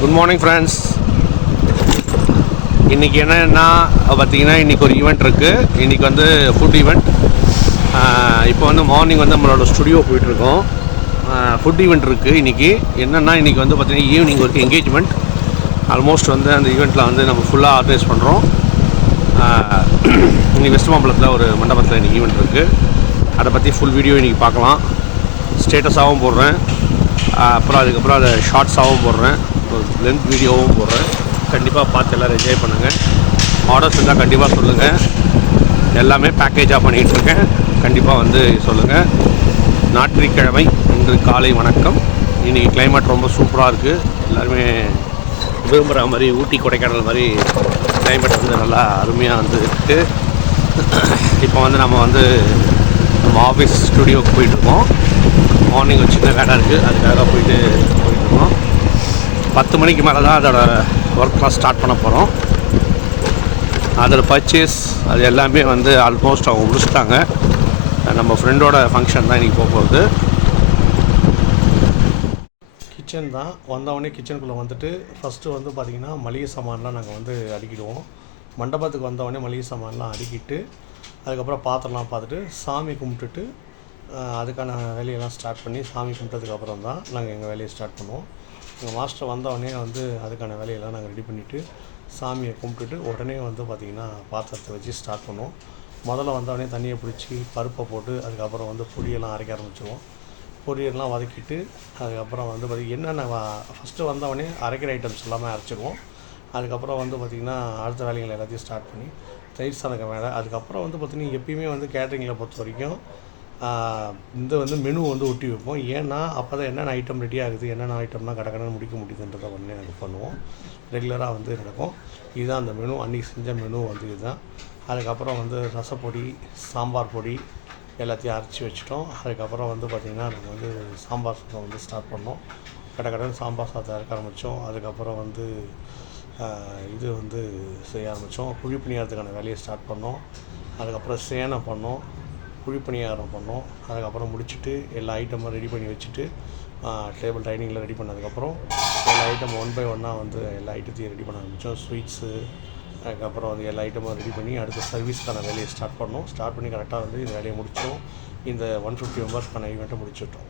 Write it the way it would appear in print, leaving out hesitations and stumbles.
Good morning friends. இன்றைக்கி என்னென்னா பார்த்திங்கன்னா, இன்றைக்கி ஒரு ஈவெண்ட் இருக்குது. இன்றைக்கி வந்து ஃபுட் ஈவெண்ட். இப்போ வந்து மார்னிங் வந்து நம்மளோட ஸ்டுடியோ போயிட்டுருக்கோம். ஃபுட் ஈவெண்ட் இருக்குது இன்றைக்கி. என்னென்னா இன்றைக்கி வந்து பார்த்திங்கன்னா ஈவினிங் ஒரு என்கேஜ்மெண்ட். ஆல்மோஸ்ட் வந்து அந்த ஈவெண்ட்டில் வந்து நம்ம ஃபுல்லாக ஆர்கனைஸ் பண்ணுறோம். இன்றைக்கி வெஸ்ட் மாம்பலத்தில் ஒரு மண்டபத்தில் இன்றைக்கி ஈவெண்ட் இருக்குது. அதை பற்றி ஃபுல் வீடியோ இன்றைக்கி பார்க்கலாம். ஸ்டேட்டஸாகவும் போடுறேன், அப்புறம் அதுக்கப்புறம் அதை ஷார்ட்ஸாகவும் போடுறேன், லென்த் வீடியோவும் போடுறேன். கண்டிப்பாக பார்த்து எல்லோரும் என்ஜாய் பண்ணுங்கள். ஆர்டர்ஸ் இருந்தால் கண்டிப்பாக சொல்லுங்கள். எல்லாமே பேக்கேஜாக பண்ணிகிட்ருக்கேன். கண்டிப்பாக வந்து சொல்லுங்கள். ஞாயிற்றுக்கிழமை இன்று காலை வணக்கம். இன்றைக்கி கிளைமேட் ரொம்ப சூப்பராக இருக்குது. எல்லாருமே விரும்புகிற மாதிரி ஊட்டி கொடைக்கானல் மாதிரி கிளைமேட் வந்து நல்லா அருமையாக வந்து இருக்குது. இப்போ வந்து நம்ம ஆஃபீஸ் ஸ்டுடியோவுக்கு போயிட்டுருக்கோம். மார்னிங் ஒரு சின்ன வேலை இருக்குது, அதுக்காக போயிட்டுருக்கோம். 10 மணிக்கு மேலே தான் அதோட ஒர்க்லாம் ஸ்டார்ட் பண்ண போகிறோம். அதோட பர்ச்சேஸ் அது எல்லாமே வந்து ஆல்மோஸ்ட் அவங்க முடிச்சிட்டாங்க. நம்ம ஃப்ரெண்டோட ஃபங்க்ஷன் தான் இன்றைக்கி போகிறது. கிச்சன் தான். வந்தவொடனே கிச்சனுக்குள்ளே வந்துட்டு ஃபஸ்ட்டு வந்து பார்த்திங்கன்னா மளிகை சாமான்லாம் நாங்கள் வந்து அடுக்கிடுவோம். மண்டபத்துக்கு வந்தவொடனே மளிகை சாமான்லாம் அடுக்கிட்டு அதுக்கப்புறம் பாத்திரம்லாம் பார்த்துட்டு சாமி கும்பிட்டுட்டு அதுக்கான வேலையெல்லாம் ஸ்டார்ட் பண்ணி சாமி கும்பிட்டதுக்கப்புறம் தான் நாங்கள் எங்கள் வேலையை ஸ்டார்ட் பண்ணுவோம். எங்கள் மாஸ்டர் வந்தவொடனே வந்து அதுக்கான வேலையெல்லாம் நாங்கள் ரெடி பண்ணிவிட்டு சாமியை கும்பிட்டுட்டு உடனே வந்து பார்த்திங்கன்னா பாத்திரத்தை வச்சு ஸ்டார்ட் பண்ணுவோம். முதல்ல வந்தவொடனே தண்ணியை பிடிச்சி பருப்பை போட்டு அதுக்கப்புறம் வந்து பொடியெல்லாம் அரைக்க ஆரம்பிச்சிடுவோம். பொரியெல்லாம் வதக்கிட்டு அதுக்கப்புறம் வந்து என்னென்ன ஃபஸ்ட்டு வந்தவொடனே அரைக்கிற ஐட்டம்ஸ் எல்லாமே அரைச்சிடுவோம். அதுக்கப்புறம் வந்து பார்த்திங்கன்னா அடுத்த வேலைகள் எல்லாத்தையும் ஸ்டார்ட் பண்ணி தயிர் சாதம் வேலை. அதுக்கப்புறம் வந்து பார்த்திங்கன்னா எப்பயுமே வந்து கேட்ரிங்கில் பொறுத்த வரைக்கும் இந்த வந்து மெனு வந்து ஒட்டி வைப்போம். ஏன்னா அப்போ தான் என்னென்ன ஐட்டம் ரெடி ஆகுது, என்னென்ன ஐட்டம்லாம் கடற்கடன்னு முடிக்க முடியுதுன்றதை வந்து எனக்கு பண்ணுவோம். ரெகுலராக வந்து நடக்கும். இதுதான் அந்த மெனு. அன்றைக்கி செஞ்ச மெனு வந்து இதுதான். அதுக்கப்புறம் வந்து ரசப்பொடி, சாம்பார் பொடி எல்லாத்தையும் அரைச்சி வச்சுட்டோம். அதுக்கப்புறம் வந்து பார்த்திங்கன்னா நாங்கள் வந்து சாம்பார் சாதம் வந்து ஸ்டார்ட் பண்ணோம். கடற்கடன்னு சாம்பார் சாதம் இறக்க ஆரம்பித்தோம். அதுக்கப்புறம் வந்து இது வந்து செய்ய ஆரம்பித்தோம். குழிப்பணியாரத்துக்கான வேலையை ஸ்டார்ட் பண்ணோம். அதுக்கப்புறம் சேனை பண்ணோம், குழிப்பணியாரம் பண்ணோம். அதுக்கப்புறம் முடிச்சுட்டு எல்லா ஐட்டமும் ரெடி பண்ணி வச்சுட்டு டேபிள் டைனிங்கில் ரெடி பண்ணதுக்கப்புறம் எல்லா ஐட்டம் ஒன் பை ஒன்னாக வந்து எல்லா ஐட்டத்தையும் ரெடி பண்ண ஆரம்பித்தோம். ஸ்வீட்ஸு அதுக்கப்புறம் வந்து எல்லா ஐட்டமும் ரெடி பண்ணி அடுத்த சர்வீஸ்க்கான வேலையை ஸ்டார்ட் பண்ணோம். ஸ்டார்ட் பண்ணி கரெக்டாக வந்து இந்த வேலையை முடித்தோம். இந்த 150 மெம்பர்ஸ்க்கான ஈவெண்ட்டை முடிச்சுட்டோம்.